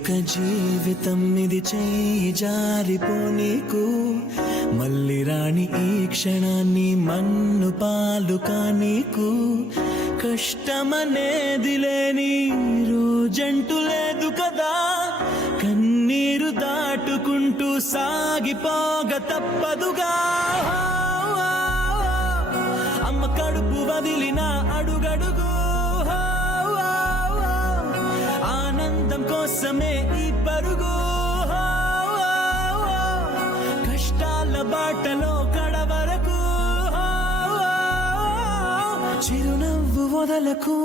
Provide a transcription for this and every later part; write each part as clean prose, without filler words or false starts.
ఒక జీవితం ఇది చేయి జారిపోనీకు మళ్ళీ రాణి ఈ క్షణాన్ని మన్ను పాలు కానీకు కష్టమనేది లేని రోజంటూ లేదు కదా కన్నీరు దాటుకుంటూ సాగిపోగ తప్పదుగా అమ్మ కడుపు వదిలిన అడుగడుగు ఆనందం కోసమే ఈ పరుగు కష్టాల బాటలో కడవరకు చిరునవ్వు వదలకు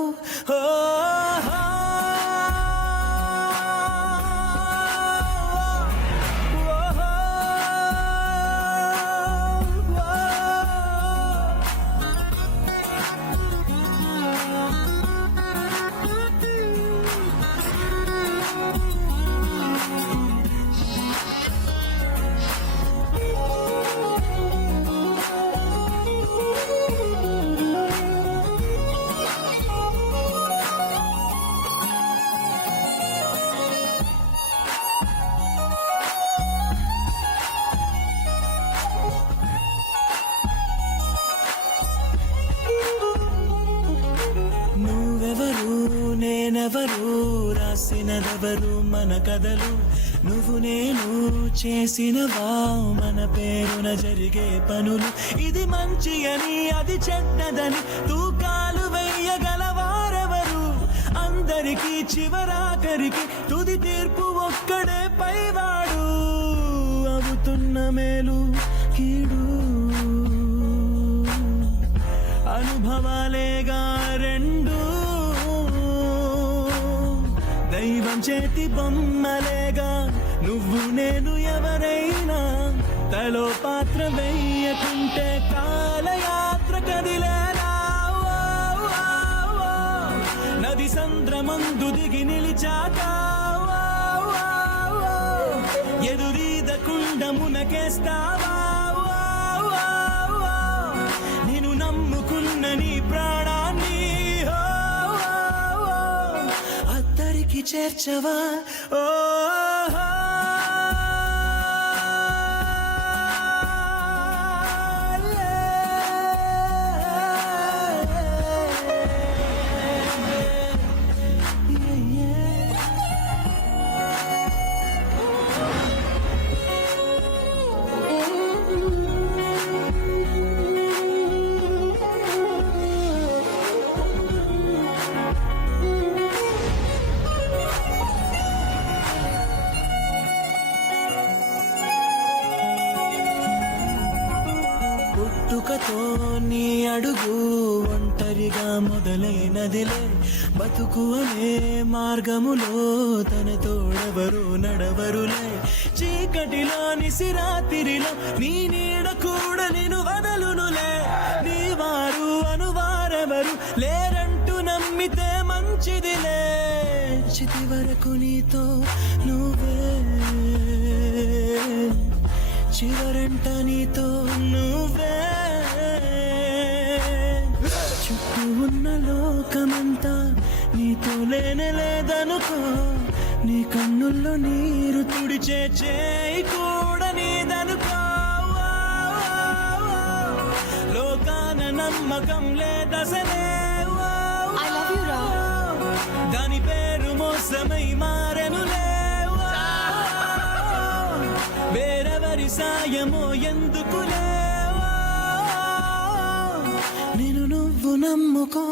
నేనెవరు రాసినదెవరు మన కథలు నువ్వు నేను చేసినవా మన పేరున జరిగే పనులు ఇది మంచి అని అది చెడ్డదని తూకాలు వెయ్యగలవారెవరు అందరికీ చివరాఖరికి తుది తీర్పు ఒక్కడే పైవాడు అవుతున్న మేలు కీడు అనుభవాలేగా రెండు దైవం చేతి బొమ్మలేగా నువ్వు నేను ఎవరైనా తలో పాత్ర వెయ్యకుంటే కాలయాత్ర కదిలేలా నది సంద్రమందు దిగి నిలిచాక ఎదురీదకుండ మునకేస్తావా నేను నమ్ముకున్న నీ ప్రాణాన్ని చేర్చవా ఓ పుట్టుకతో నీ అడుగు ఒంటరిగా మొదలైనదిలే బతుకు అనే మార్గములో తన తోడెవరు నడవరులే చీకటిలో నిసిరాతిరిలో నీ నీడ కూడా నిన్ను వదలునులే నీ వారు అనువారెవరు లేరంటూ నమ్మితే మంచిదిలే చితి వరకు నీతో నువ్వే చివరంట నీతో నువ్వే చుట్టూ ఉన్న లోకమంతా నీతో లేదనుకో నీ కన్నుల్లో నీరు తుడిచే చేయి కూడా నీదనుకో లోకాన నమ్మకం లేదసలే దాని పేరు మోసమై మారెనులే వేరెవరి సాయమో ఎందుకులే నేను నువ్వు నమ్ముకో